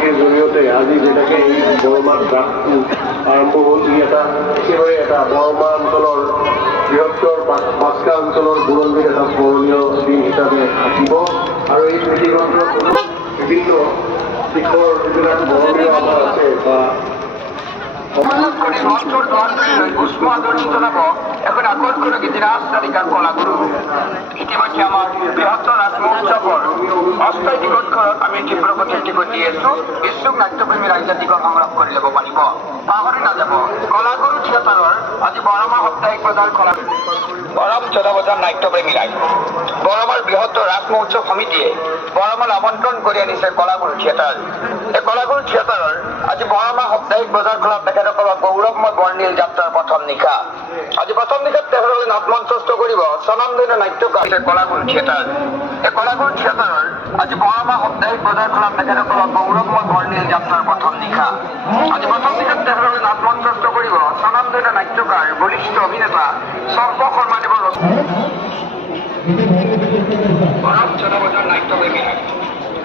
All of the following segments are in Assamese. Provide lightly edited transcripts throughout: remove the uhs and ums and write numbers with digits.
পাঠেৰ জৰিয়তে আজি যেনেকে এই বৰমাৰ ৰাসটো আৰম্ভ হ'ল, ই এটা একেবাৰে এটা বৰমা অঞ্চলৰ বৃহত্তৰ পাঁচটা অঞ্চলৰ বুৰঞ্জীৰ এটা স্মৰণীয় দিন হিচাপে থাকিব। আৰু এই স্মৃতিগ্ৰন্থৰ বিভিন্ন দিশৰ যিবিলাক বৰণীয় আমাৰ আছে বা এখন আকৰ্ষণ ইতিহাস তালিকাৰ কলাগুৰু ইতিমধ্যে আমাৰ বৃহত্তৰ আত্মোৎসৱৰ অস্থায়ী টিকটখনত আমি তীব্ৰগতিৰ টিকট দি আছো। ইচ্ছুক নাট্যপ্ৰেমী ৰাইজে টিকট সংগ্ৰহ কৰি ল'ব পাৰিব, পাহৰি নাযাব। কলাগুৰু থিয়েটাৰৰ আজি বৰমা সাপ্তাহিক বজাৰ বৰম চোদাবজাৰ নাট্যপ্ৰেমী ৰাইজ, বৰমাৰ বৃহত্তৰ ৰাস মহোৎসৱ সমিতিয়ে বৰমাৰ আমন্ত্ৰণ কৰি আনিছে কলাগুৰু থিয়েটাৰ। এই কলাগুৰু থিয়েটাৰৰ আজি বৰমা সাপ্তাহিক বজাৰখনত তেখেতসকলৰ গৌৰৱময় বৰ্ণিল যাত্ৰাৰ প্ৰথম নিশা। আজি প্ৰথম নিশাত তেখেতসকলে নাট মঞ্চস্থ কৰিব স্বনামধন্য নাট্যকাৰ কলাগুৰু থিয়েটাৰ। এই কলাগুৰু থিয়েটাৰৰ আজি বৰমা সাপ্তাহিক বজাৰখনত তেখেতসকলৰ গৌৰৱময় বৰ্ণিল যাত্ৰাৰ প্ৰথম নিশা। আজি প্ৰথম নিশাত তেখেতসকলে নাট মঞ্চস্থ কৰিব স্বনামধন্য নাট্যকাৰ বলিষ্ঠ অভিনেতা শংকৰ শৰ্মাদেৱৰ বৰম চোদাবজাৰ নাট্যপ্ৰেমী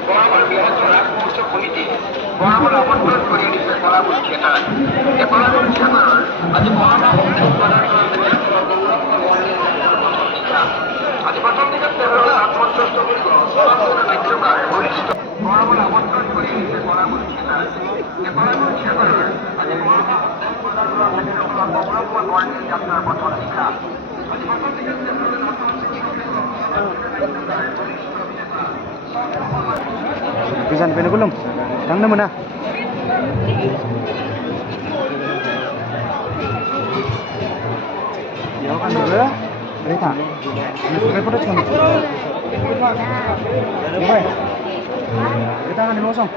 বৰমাৰ বৃহত্তৰ ৰাস মহোৎসৱ সমিতি বৰমাৰ আমন্ত্ৰণ কৰি আনিছে কলাগুৰু থিয়েটাৰ। এই কলাগুৰু থিয়েটাৰৰ আজি বৰমা সাপ্তাহিক বজাৰখনত তেখেতসকলৰ গৌৰৱময় বৰ্ণিল যাত্ৰাৰ প্ৰথম নিশা। আজি প্ৰথম নিশাত তেখেতসকলে নাট মঞ্চস্থ কৰিব স্বনামধন্য নাট্যকাৰ বলিষ্ঠ বৰমাৰ আমন্ত্ৰণ কৰি আনিছে কলাগুৰু থিয়েটাৰ। এই কলাগুৰু থিয়েটাৰৰ আজি বৰমা সাপ্তাহিক বজাৰখনত তেখেতসকলৰ গৌৰৱময় বৰ্ণিল যাত্ৰাৰ প্ৰথম নিশা। আজি প্ৰথম নিশাত তেখেতসকলে নাট মঞ্চস্থ কৰিব Bisa sampai belum? Tang na muna. Ya kan dulu. Berita. Ini foto cuma. Oke. Kita akan dimosong.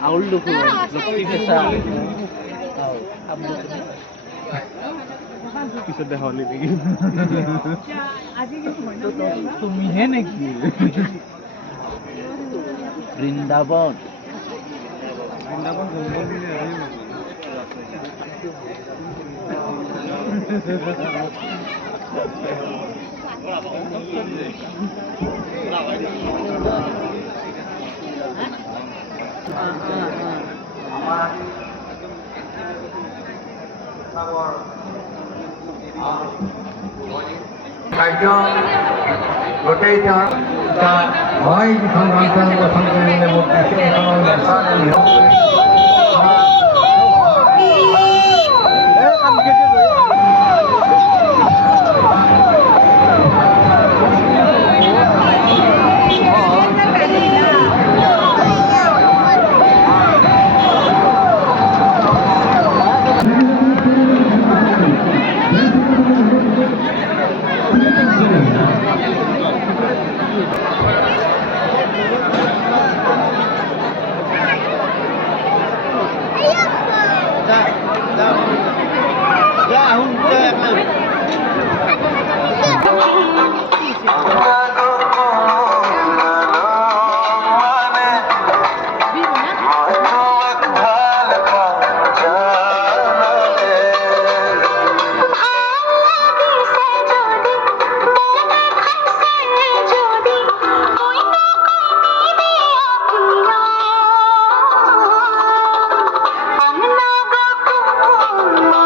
Aul lupa, bisa dah holi lagi. Tumihe neki. Vrindavan. Vrindavan घूमने के लिए आई কাৰ্য গোটেই তেওঁৰ মই যিখন অঞ্চল গঠন কৰিবলৈ মোক দিছে